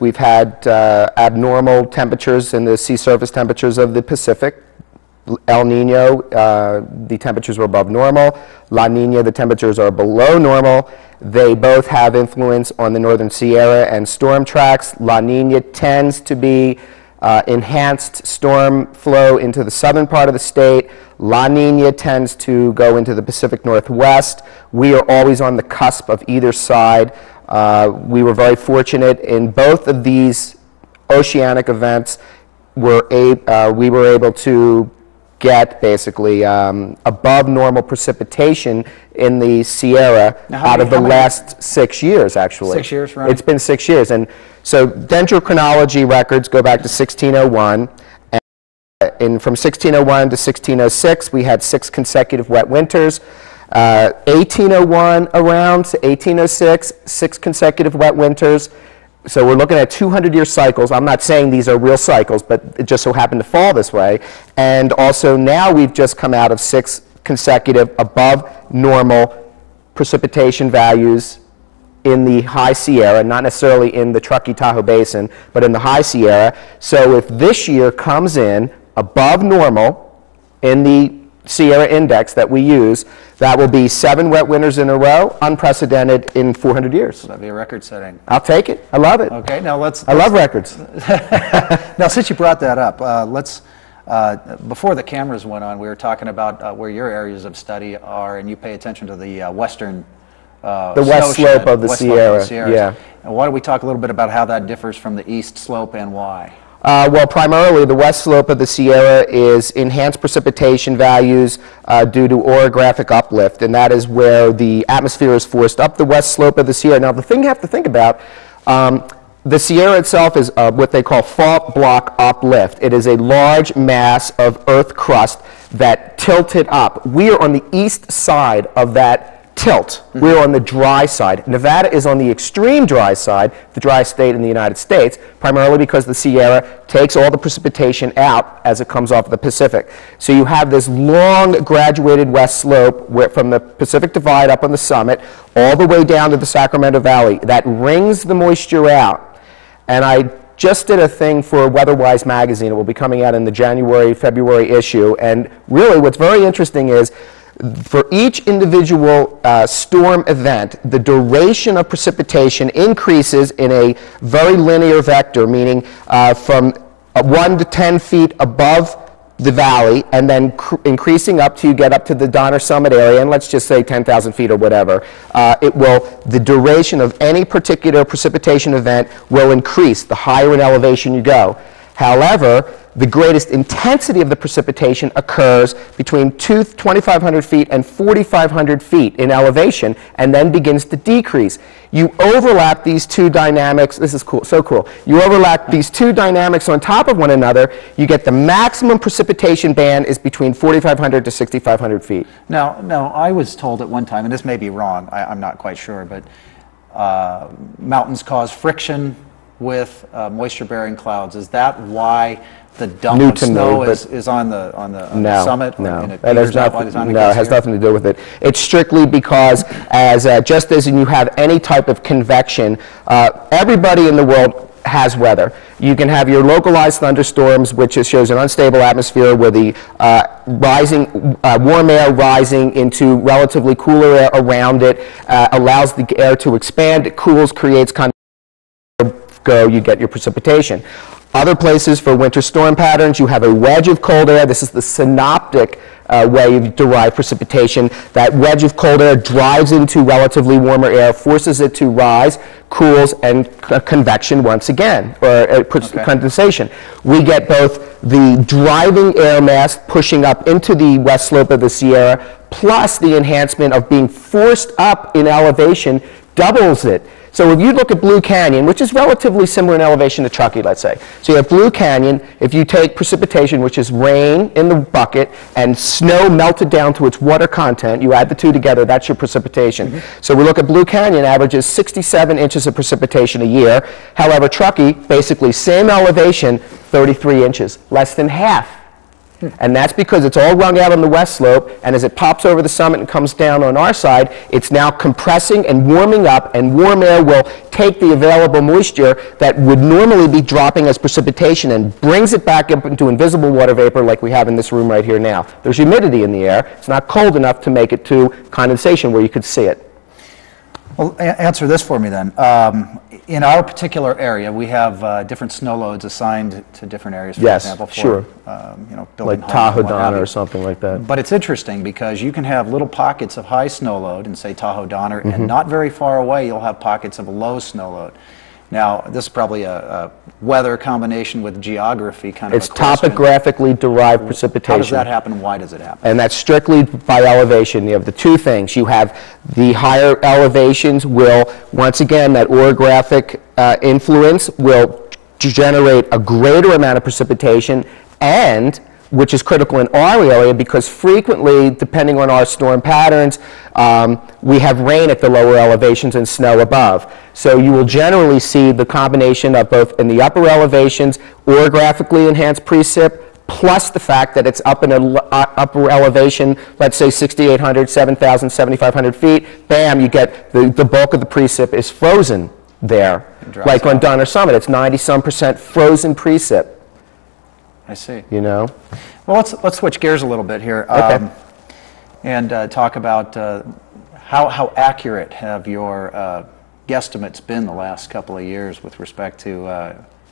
We've had abnormal temperatures in the sea surface temperatures of the Pacific. El Nino, the temperatures were above normal. La Nina, the temperatures are below normal. They both have influence on the northern Sierra and storm tracks. La Nina tends to be enhanced storm flow into the southern part of the state. La Nina tends to go into the Pacific Northwest. We are always on the cusp of either side. We were very fortunate in both of these oceanic events. We were able to get basically above normal precipitation in the Sierra out of the last 6 years, actually. 6 years, right? It's been 6 years. And so dendrochronology records go back to 1601. And from 1601 to 1606, we had 6 consecutive wet winters. 1801 around to 1806, 6 consecutive wet winters. So we're looking at 200-year cycles. I'm not saying these are real cycles, but it just so happened to fall this way. And also now we've just come out of 6 consecutive above normal precipitation values in the high Sierra, not necessarily in the Truckee Tahoe Basin, but in the high Sierra. So if this year comes in above normal in the Sierra index that we use, that will be 7 wet winters in a row, unprecedented in 400 years. That'd be a record setting. I'll take it. I love it. Okay, now I love records. Now, since you brought that up, before the cameras went on, we were talking about where your areas of study are, and you pay attention to the western the west slope of the Sierra. Yeah. And why don't we talk a little bit about how that differs from the east slope and why? Well, primarily the west slope of the Sierra is enhanced precipitation values due to orographic uplift, and that is where the atmosphere is forced up the west slope of the Sierra. Now, the thing you have to think about, the Sierra itself is what they call fault block uplift. It is a large mass of earth crust that tilted up. We are on the east side of that tilt. We're on the dry side. Nevada is on the extreme dry side, the driest state in the United States, primarily because the Sierra takes all the precipitation out as it comes off the Pacific. So you have this long graduated west slope from the Pacific Divide up on the summit all the way down to the Sacramento Valley that wrings the moisture out. And I just did a thing for WeatherWise magazine. It will be coming out in the January-February issue. And really what's very interesting is for each individual storm event, the duration of precipitation increases in a very linear vector, meaning from 1 to 10 feet above the valley, and then increasing up till you get up to the Donner Summit area, and let's just say 10,000 feet or whatever. The duration of any particular precipitation event will increase the higher in elevation you go. However, the greatest intensity of the precipitation occurs between 2,500 feet and 4,500 feet in elevation, and then begins to decrease. You overlap these two dynamics. This is cool, so cool. You overlap these two dynamics on top of one another. You get the maximum precipitation band is between 4,500 to 6,500 feet. Now, I was told at one time, and this may be wrong, I'm not quite sure, but mountains cause friction with moisture-bearing clouds. Is that why the dump of snow is on the summit? No, it has nothing to do with it. It's strictly because just as you have any type of convection, everybody in the world has weather. You can have your localized thunderstorms, which shows an unstable atmosphere where the warm air rising into relatively cooler air around it allows the air to expand. It cools, creates you get your precipitation. Other places for winter storm patterns, you have a wedge of cold air. This is the synoptic way you derive precipitation. That wedge of cold air drives into relatively warmer air, forces it to rise, cools, and convection once again, or condensation. We get both the driving air mass pushing up into the west slope of the Sierra, plus the enhancement of being forced up in elevation doubles it. So if you look at Blue Canyon, which is relatively similar in elevation to Truckee, let's say. So you have Blue Canyon. If you take precipitation, which is rain in the bucket, and snow melted down to its water content, you add the two together, that's your precipitation. So we look at Blue Canyon, averages 67 inches of precipitation a year. However, Truckee, basically same elevation, 33 inches, less than half And that's because it's all wrung out on the west slope, and as it pops over the summit and comes down on our side, it's now compressing and warming up, and warm air will take the available moisture that would normally be dropping as precipitation and brings it back up into invisible water vapor like we have in this room right here now. There's humidity in the air. It's not cold enough to make it to condensation where you could see it. Well, answer this for me then. In our particular area, we have different snow loads assigned to different areas, for example, for sure. Building Like homes and what have Tahoe you. or something like that. But it's interesting because you can have little pockets of high snow load in, say, Tahoe Donner, and not very far away you'll have pockets of low snow load. Now, this is probably a weather combination with geography kind of It's a question. topographically derived precipitation. How does that happen? Why does it happen? And that's strictly by elevation. You have the two things. You have the higher elevations will, once again, that orographic influence will generate a greater amount of precipitation, and which is critical in our area because frequently, depending on our storm patterns, we have rain at the lower elevations and snow above. So you will generally see the combination of both in the upper elevations, orographically enhanced precip, plus the fact that it's up in an upper elevation, let's say 6,800, 7,000, 7,500 feet, bam, you get the bulk of the precip is frozen there. Like on Donner Summit, it's 90-some% frozen precip. I see. You know? Well, let's switch gears a little bit here and talk about how accurate have your guesstimates been the last couple of years with respect to.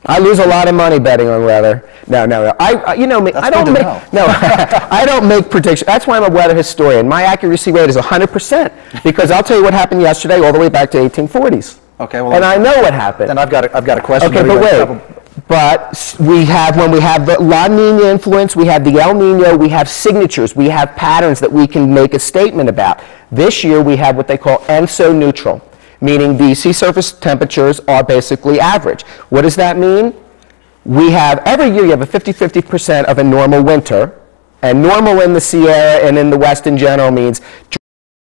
I lose a lot of money betting on weather. No. You know me. That's I don't good to make know. I don't make predictions. That's why I'm a weather historian. My accuracy rate is 100% because I'll tell you what happened yesterday all the way back to 1840s. Okay. Well, and I know what happened. Then I've got a question. Okay, but wait. But when we have the La Nina influence, we have the El Nino, we have signatures, we have patterns that we can make a statement about. This year we have what they call ENSO neutral, meaning the sea surface temperatures are basically average. What does that mean? We have, every year you have a 50-50% of a normal winter, and normal in the Sierra and in the West in general means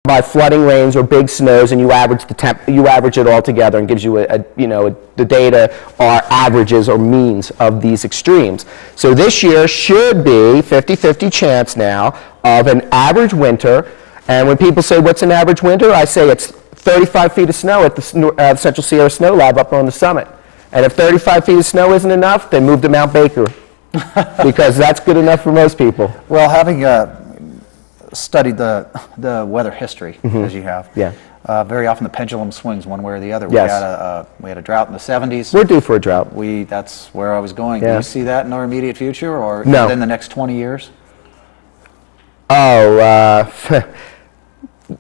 by flooding rains or big snows, and you average it all together and gives you the data are averages or means of these extremes. So this year should be 50-50 chance now of an average winter, and when people say what's an average winter, I say it's 35 feet of snow at the Central Sierra Snow Lab up on the summit. And if 35 feet of snow isn't enough, then move to Mount Baker because that's good enough for most people. Well, having studied the weather history as you have, very often the pendulum swings one way or the other. Yes. We had a drought in the 70s. We're due for a drought. That's where I was going. Yeah. Do you see that in our immediate future or No. within the next 20 years? Oh,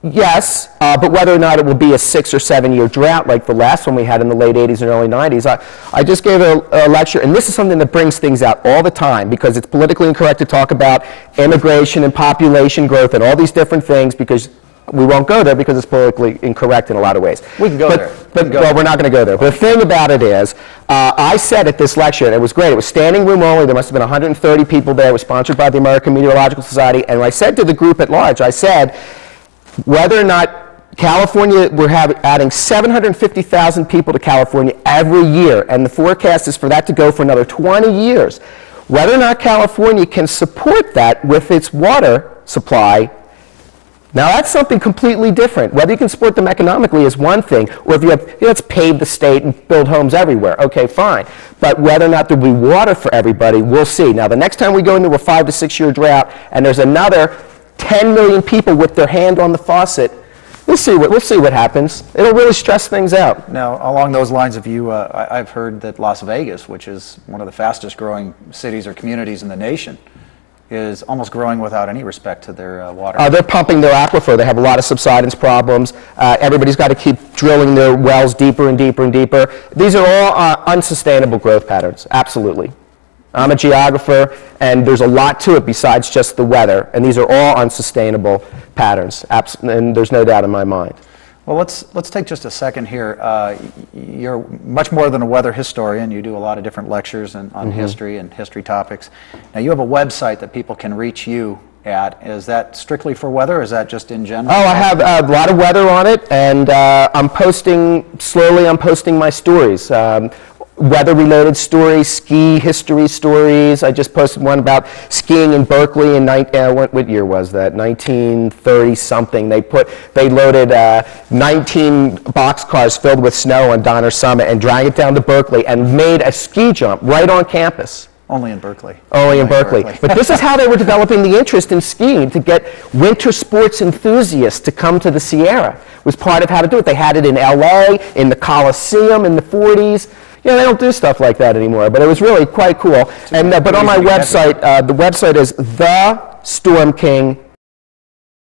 yes, but whether or not it will be a 6 or 7 year drought like the last one we had in the late 80s and early 90s. I just gave a lecture, and this is something that brings things out all the time because it's politically incorrect to talk about immigration and population growth and all these different things because we won't go there because it's politically incorrect in a lot of ways. We can go there. Well, we're not going to go there. But the thing about it is, I said at this lecture, and it was great, it was standing room only, there must have been 130 people there, it was sponsored by the American Meteorological Society, and I said to the group at large, I said, whether or not California, we're adding 750,000 people to California every year, and the forecast is for that to go for another 20 years. Whether or not California can support that with its water supply, now that's something completely different. Whether you can support them economically is one thing, or if you have, let's pave the state and build homes everywhere, okay, fine. But whether or not there will be water for everybody, we'll see. Now, the next time we go into a 5 to 6 year drought, and there's another 10 million people with their hand on the faucet, we'll see what happens. It'll really stress things out. Now, along those lines of you, I've heard that Las Vegas, which is one of the fastest growing cities or communities in the nation, is almost growing without any respect to their water. They're pumping their aquifer. They have a lot of subsidence problems. Everybody's got to keep drilling their wells deeper and deeper and deeper. These are all unsustainable growth patterns, absolutely. I'm a geographer, and there's a lot to it besides just the weather, and these are all unsustainable patterns, and there's no doubt in my mind. Well, let's take just a second here. You're much more than a weather historian. You do a lot of different lectures on history and history topics. Now, you have a website that people can reach you at. Is that strictly for weather, or is that just in general? Oh, I have a lot of weather on it, and I'm posting my stories. weather-related stories, ski history stories. I just posted one about skiing in Berkeley in what year was that? 1930-something. They loaded 19 boxcars filled with snow on Donner Summit and dragged it down to Berkeley and made a ski jump right on campus. Only in Berkeley. Only in Berkeley. But this is how they were developing the interest in skiing, to get winter sports enthusiasts to come to the Sierra. It was part of how to do it. They had it in LA, in the Coliseum in the 40s. You know, they don't do stuff like that anymore, but it was really quite cool. And but on my website, the website is The Storm King.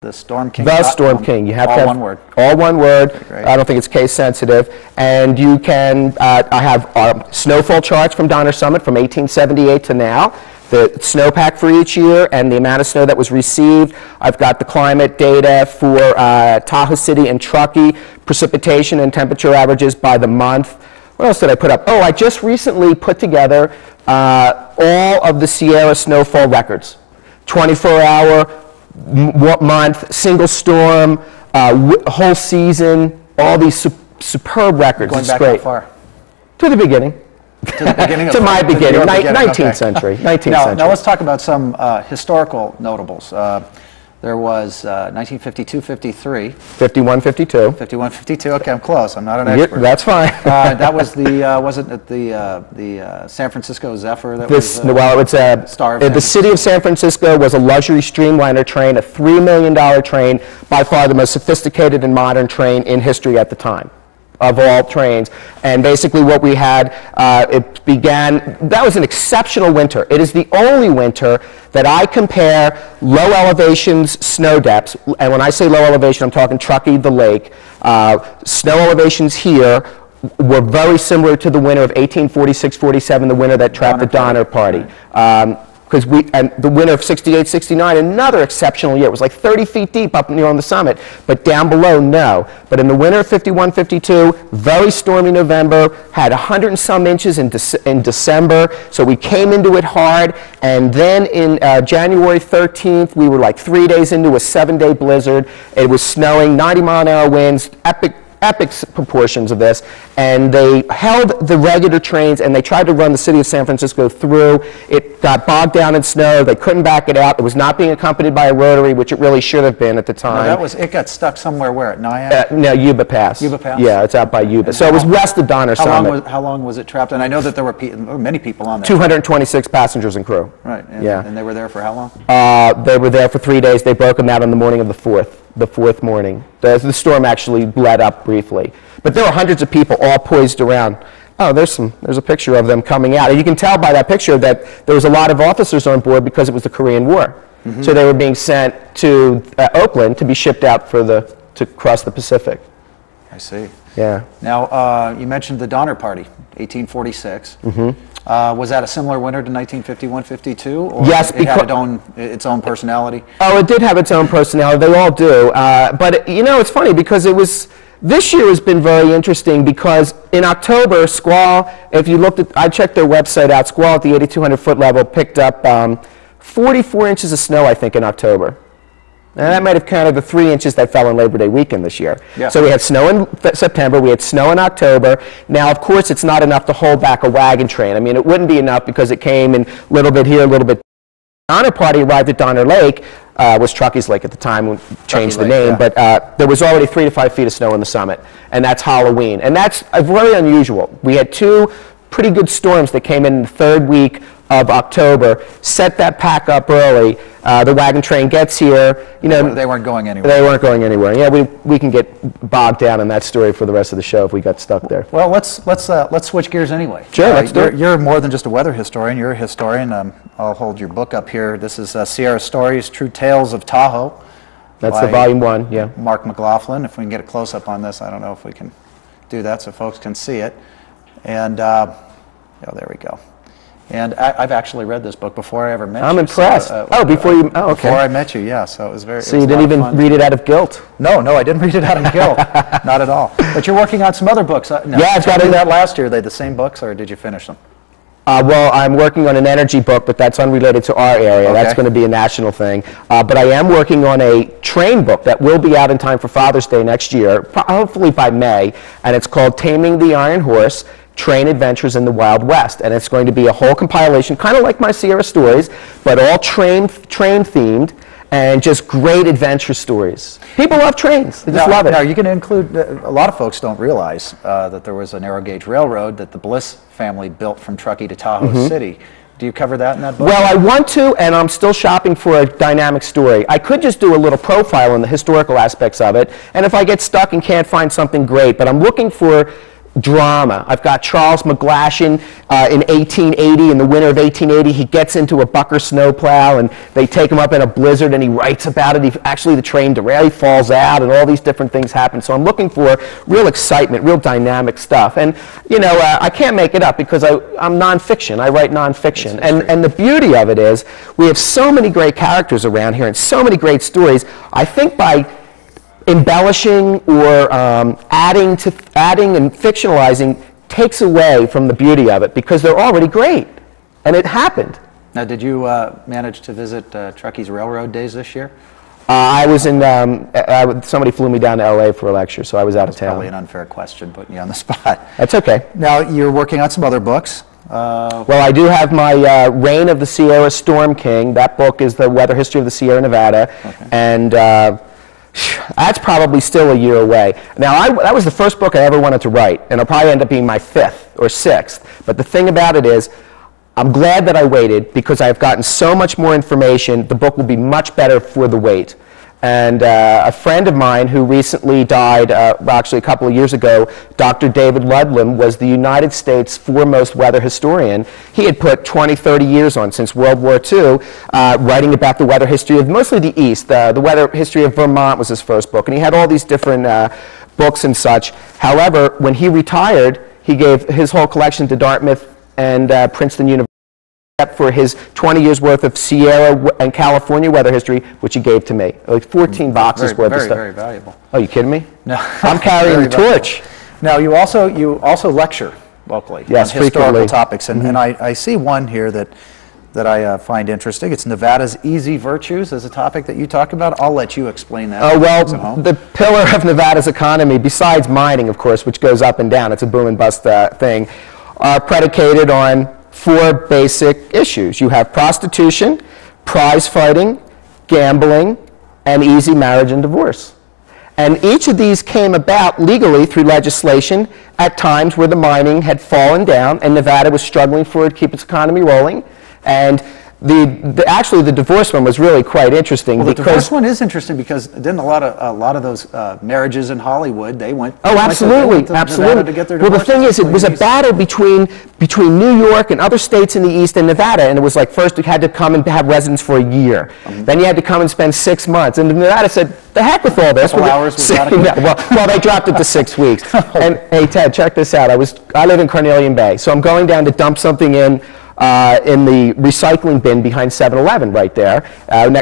The Storm King. The Storm King. You have all to have one word. All one word. Great. I don't think it's case sensitive. And you can. I have snowfall charts from Donner Summit from 1878 to now. The snowpack for each year and the amount of snow that was received. I've got the climate data for Tahoe City and Truckee, precipitation and temperature averages by the month. What else did I put up? Oh, I just recently put together all of the Sierra snowfall records. 24-hour, month, single storm, whole season, all these superb records. Going it's back great. how far? To the beginning. To the beginning of To my beginning, your beginning, 19th okay. century. 19th Now century. let's talk about some historical notables. There was 1952-53. 51-52. 51-52. Okay, I'm close. I'm not an expert. That's fine. That was the wasn't it the San Francisco Zephyr that was Well, it's Star of the city of San Francisco was a luxury streamliner train, a $3 million train, by far the most sophisticated and modern train in history at the time of all trains. And basically what we had, it began, that was an exceptional winter. It is the only winter that I compare low elevations snow depths, and when I say low elevation, I'm talking Truckee, the lake. Snow elevations here were very similar to the winter of 1846-47, the winter that trapped the Donner Party. Because the winter of 68-69, another exceptional year. It was like 30 feet deep up near on the summit, but down below, no. But in the winter of 51-52, very stormy November, had 100 and some inches in December, so we came into it hard, and then in January 13th, we were like 3 days into a 7-day blizzard. It was snowing, 90-mile-an-hour winds, epic proportions of this, and they held the regular trains and they tried to run the city of San Francisco through. It got bogged down in snow. They couldn't back it out. It was not being accompanied by a rotary, which it really should have been at the time. No, it got stuck somewhere where, at Nyack? No, Yuba Pass. Yuba Pass? Yeah, it's out by Yuba. So it was west of Donner Summit. How long was it trapped? And I know that there were many people on there. 226 passengers and crew. Right. And, yeah. And they were there for how long? They were there for 3 days. They broke them out on the morning of the 4th morning. The storm actually let up briefly. But there were hundreds of people all poised around. Oh, there's a picture of them coming out. And you can tell by that picture that there was a lot of officers on board because it was the Korean War. Mm-hmm. So they were being sent to Oakland to be shipped out to cross the Pacific. I see. Yeah. Now, you mentioned the Donner Party, 1846. Mm-hmm. Was that a similar winter to 1951-52? Or yes, it had its own personality? Oh, it did have its own personality. They all do. But, it's funny because this year has been very interesting because in October, Squall, if you looked I checked their website out, Squall at the 8,200-foot level picked up 44 inches of snow, I think, in October. And that might have counted the 3 inches that fell on Labor Day weekend this year. Yeah. So we had snow in September, we had snow in October. Now, of course, it's not enough to hold back a wagon train. I mean, it wouldn't be enough because it came in a little bit here, a little bit. Donner Party arrived at Donner Lake, was Truckee's Lake at the time, we changed the name, yeah. But there was already 3 to 5 feet of snow on the summit, and that's Halloween. And that's very unusual. We had 2 pretty good storms that came in the 3rd week of October, set that pack up early. The wagon train gets here. They weren't going anywhere. They weren't going anywhere. Yeah, we can get bogged down in that story for the rest of the show if we got stuck there. Well, let's switch gears anyway. Sure, let's do it. You're more than just a weather historian. You're a historian. I'll hold your book up here. This is Sierra Stories: True Tales of Tahoe. That's the volume 1. Yeah. Mark McLaughlin. If we can get a close up on this, I don't know if we can do that so folks can see it. And there we go. And I've actually read this book before I ever met you. I'm impressed. Okay. Before I met you, yeah. So it was very. So you didn't even read it out of guilt? No, I didn't read it out of guilt. Not at all. But you're working on some other books. No, yeah, I've got that last year. Are they the same books, or did you finish them? Well, I'm working on an energy book, but that's unrelated to our area. Okay. That's going to be a national thing. But I am working on a train book that will be out in time for Father's Day next year, hopefully by May, and it's called Taming the Iron Horse. Train Adventures in the Wild West, and it's going to be a whole compilation, kind of like my Sierra stories, but all train themed, and just great adventure stories. People love trains. They just love it. Now, you can include, a lot of folks don't realize that there was a narrow gauge railroad that the Bliss family built from Truckee to Tahoe City. Do you cover that in that book? Well, I want to, and I'm still shopping for a dynamic story. I could just do a little profile on the historical aspects of it, and if I get stuck and can't find something great, but I'm looking for drama. I've got Charles McLaughlin in 1880, in the winter of 1880, he gets into a Bucker snowplow and they take him up in a blizzard and he writes about it. Actually, the train derails, he falls out, and all these different things happen. So I'm looking for real excitement, real dynamic stuff. And, you know, I can't make it up because I'm nonfiction. I write nonfiction. And the beauty of it is we have so many great characters around here and so many great stories. I think by embellishing or adding and fictionalizing takes away from the beauty of it because they're already great, and it happened. Now, did you manage to visit Truckee's Railroad Days this year? I was in, somebody flew me down to LA for a lecture, so I was out of town. Probably an unfair question, putting you on the spot. That's okay. Now, you're working on some other books. Well, I do have my Reign of the Sierra Storm King. That book is the weather history of the Sierra Nevada, and that's probably still a year away. Now, that was the first book I ever wanted to write, and it'll probably end up being my 5th or 6th. But the thing about it is, I'm glad that I waited because I've gotten so much more information. The book will be much better for the wait. And a friend of mine who recently died, well, actually a couple of years ago, Dr. David Ludlam, was the United States' foremost weather historian. He had put 20, 30 years on since World War II, writing about the weather history of mostly the East. The weather history of Vermont was his first book, and he had all these different books and such. However, when he retired, he gave his whole collection to Dartmouth and Princeton University, except for his 20 years worth of Sierra and California weather history, which he gave to me. Like 14 boxes worth of stuff. Very valuable. Oh, you kidding me? No. I'm carrying the torch. Now, you also lecture locally on historical topics, and I see one here that I find interesting. It's Nevada's easy virtues as a topic that you talk about. I'll let you explain that. Oh, well, the pillar of Nevada's economy, besides mining, of course, which goes up and down, it's a boom and bust thing, are predicated on 4 basic issues. You have prostitution, prize fighting, gambling, and easy marriage and divorce. And each of these came about legally through legislation at times where the mining had fallen down and Nevada was struggling to keep its economy rolling. And actually the divorce one was really quite interesting. Well, the divorce one is interesting because didn't a lot of those marriages in Hollywood, they went. Oh, absolutely, Nevada to get their well, the divorces. thing is, it was a battle between New York and other states in the East and Nevada, and it was like first you had to come and have residence for a year, then you had to come and spend 6 months, and Nevada said, "The heck with all this." Well, they dropped it to 6 weeks. And hey, Ted, check this out. I live in Carnelian Bay, so I'm going down to dump something in the recycling bin behind 7-Eleven right there,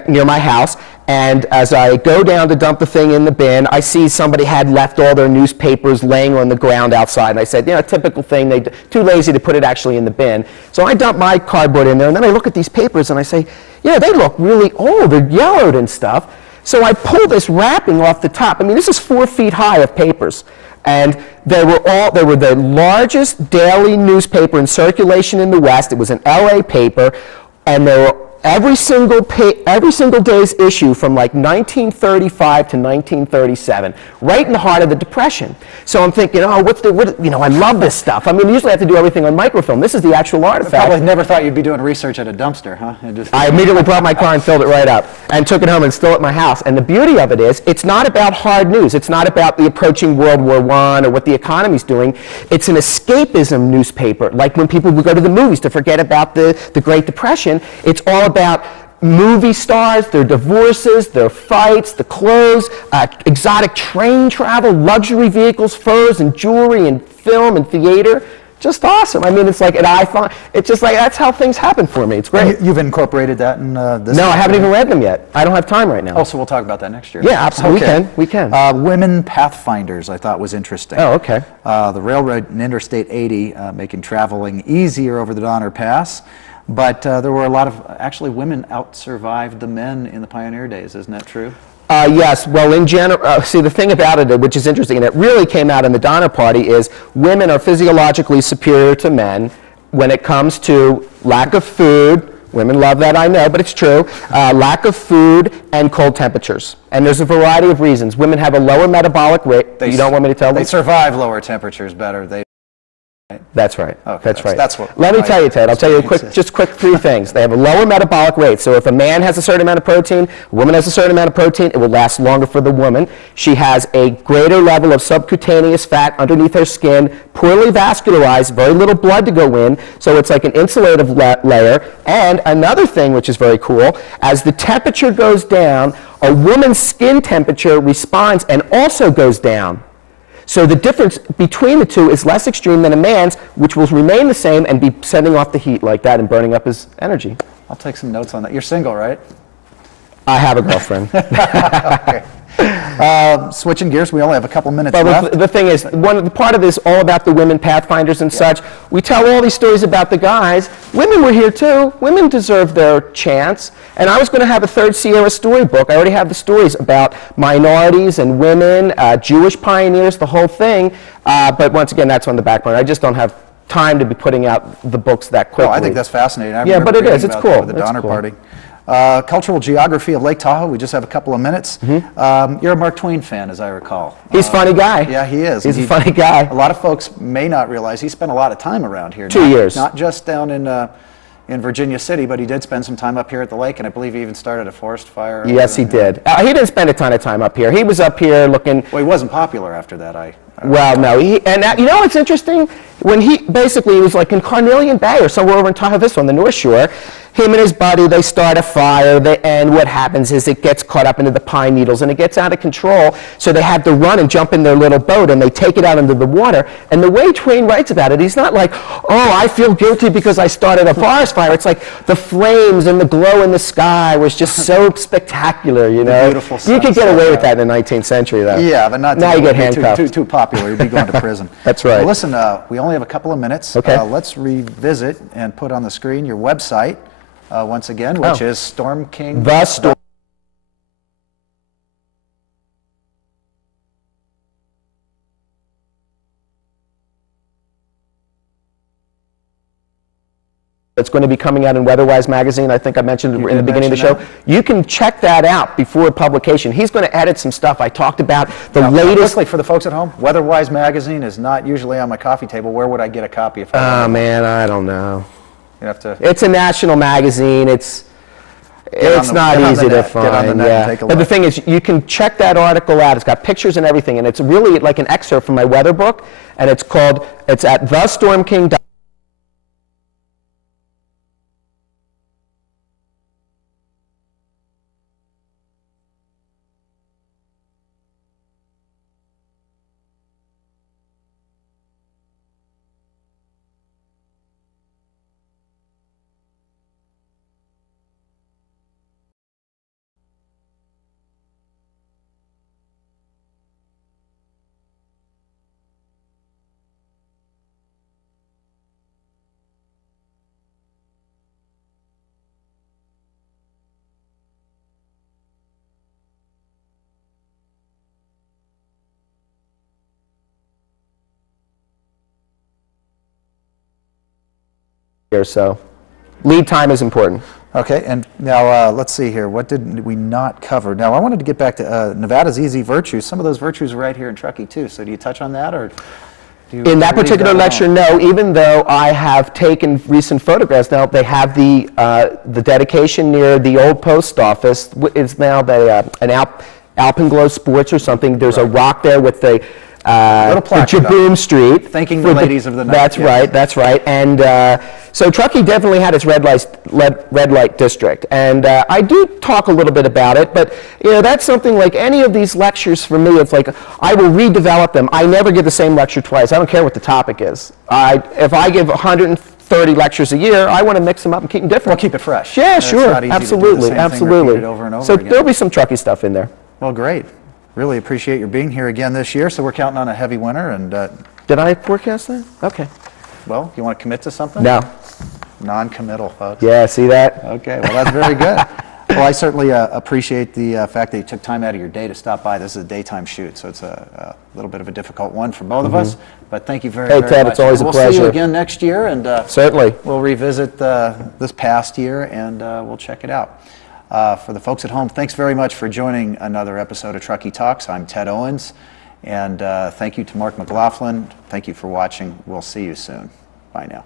near my house. And as I go down to dump the thing in the bin, I see somebody had left all their newspapers laying on the ground outside. And I said, you know, typical thing, they're too lazy to put it actually in the bin. So I dump my cardboard in there, and then I look at these papers and I say, yeah, they look really old. They're yellowed and stuff. So I pull this wrapping off the top. I mean, this is 4 feet high of papers. And they were the largest daily newspaper in circulation in the West. It was an LA paper, and they were every single day's issue from like 1935 to 1937, right in the heart of the Depression. So I'm thinking, oh, I love this stuff. I mean, usually I have to do everything on microfilm. This is the actual artifact. Probably never thought you'd be doing research at a dumpster, huh? I immediately brought my car and filled it right up and took it home and still at my house. And the beauty of it is, it's not about hard news. It's not about the approaching World War I or what the economy's doing. It's an escapism newspaper, like when people would go to the movies to forget about the Great Depression. It's all about movie stars, their divorces, their fights, the clothes, exotic train travel, luxury vehicles, furs and jewelry and film and theater. Just awesome. I mean, it's like an iPhone. It's just like, that's how things happen for me. It's great. You've incorporated that in this? No, I haven't even read them yet. I don't have time right now. Oh, so we'll talk about that next year. Yeah, absolutely. Okay. We can. Women Pathfinders, I thought was interesting. Oh, okay. The railroad and Interstate 80 making traveling easier over the Donner Pass. But there were a lot of, actually, women out-survived the men in the pioneer days. Isn't that true? Yes, well, in general, see, the thing about it, which is interesting, and it really came out in the Donner Party, is women are physiologically superior to men when it comes to lack of food. Women love that, I know, but it's true. Lack of food and cold temperatures. And there's a variety of reasons. Women have a lower metabolic rate. You don't want me to tell them? They survive lower temperatures better. That's right. Okay, that's right. That's what. Let me tell you, Ted. I'll tell you just quick three things. They have a lower metabolic rate. So if a man has a certain amount of protein, a woman has a certain amount of protein, it will last longer for the woman. She has a greater level of subcutaneous fat underneath her skin, poorly vascularized, very little blood to go in. So it's like an insulative layer. And another thing, which is very cool, as the temperature goes down, a woman's skin temperature responds and also goes down. So the difference between the two is less extreme than a man's, which will remain the same and be sending off the heat like that and burning up his energy. I'll take some notes on that. You're single, right? I have a girlfriend. Okay. Switching gears, we only have a couple minutes left. The thing is, part of this all about the women pathfinders and such. We tell all these stories about the guys. Women were here too. Women deserve their chance. And I was going to have a third Sierra storybook. I already have the stories about minorities and women, Jewish pioneers, the whole thing. But once again, that's on the back burner. I just don't have time to be putting out the books that quickly. Oh, I think that's fascinating. Yeah, but it is. It's cool. With the Donner Party. Cultural geography of Lake Tahoe. We just have a couple of minutes. You're a Mark Twain fan, as I recall. He's a funny guy. Yeah, he is. He's a funny guy. A lot of folks may not realize he spent a lot of time around here. 2 years. Not just down in Virginia City, but he did spend some time up here at the lake, and I believe he even started a forest fire. Yes, he did. He didn't spend a ton of time up here. He was up here looking. Well, he wasn't popular after that. Well, no. You know what's interesting? When he was like in Carnelian Bay or somewhere over in Tahoe Vista on the North Shore. Him and his buddy, they start a fire, and what happens is it gets caught up into the pine needles, and it gets out of control, so they have to run and jump in their little boat, and they take it out into the water. And the way Twain writes about it, he's not like, oh, I feel guilty because I started a forest fire. It's like the flames and the glow in the sky was just so spectacular, you know? Beautiful you could get away with that in the 19th century, though. Yeah, but not now you get handcuffed. Too popular. You'd be going to prison. That's right. Well, listen, we only have a couple of minutes. Okay. Let's revisit and put on the screen your website. Once again, which is Storm King. The Storm. It's going to be coming out in Weatherwise magazine. I think I mentioned in the beginning of the show. You can check that out before publication. He's going to edit some stuff. I talked about the latest. Quickly, for the folks at home, Weatherwise magazine is not usually on my coffee table. Where would I get a copy of it? Oh, man, I don't know. You have to. It's a national magazine. It's not easy to find. Yeah. But the thing is, you can check that article out. It's got pictures and everything, and it's really like an excerpt from my weather book, and it's at thestormking.com. So lead time is important. Okay, and now let's see here. What did we not cover? Now I wanted to get back to Nevada's easy virtues. Some of those virtues are right here in Truckee too. So do you touch on that, or do you? In that particular lecture, no. Even though I have taken recent photographs, now they have the dedication near the old post office. It's now an Alpenglow Sports or something. There's a rock there with the Jaboom Street. Thanking the ladies of the night. That's right, that's right. And so Truckee definitely had its red light district. And I do talk a little bit about it, but you know, that's something like any of these lectures for me, it's like I will redevelop them. I never give the same lecture twice. I don't care what the topic is. If I give 130 lectures a year, I want to mix them up and keep them different. Well, keep it fresh. Yeah, sure, absolutely, absolutely. Over and over so again. There'll be some Truckee stuff in there. Well, great. Really appreciate your being here again this year. So we're counting on a heavy winter. And did I forecast that? Okay. Well, you want to commit to something? No. Non-committal, folks. Yeah, see that? Okay, well, that's very good. Well, I certainly appreciate the fact that you took time out of your day to stop by. This is a daytime shoot, so it's a little bit of a difficult one for both of us. But thank you very, Hey, very Ted, much. it's always a We'll see pleasure. you again next year, and Certainly. we'll revisit this past year, and we'll check it out. For the folks at home, thanks very much for joining another episode of Truckee Talks. I'm Ted Owens, and thank you to Mark McLaughlin. Thank you for watching. We'll see you soon. Bye now.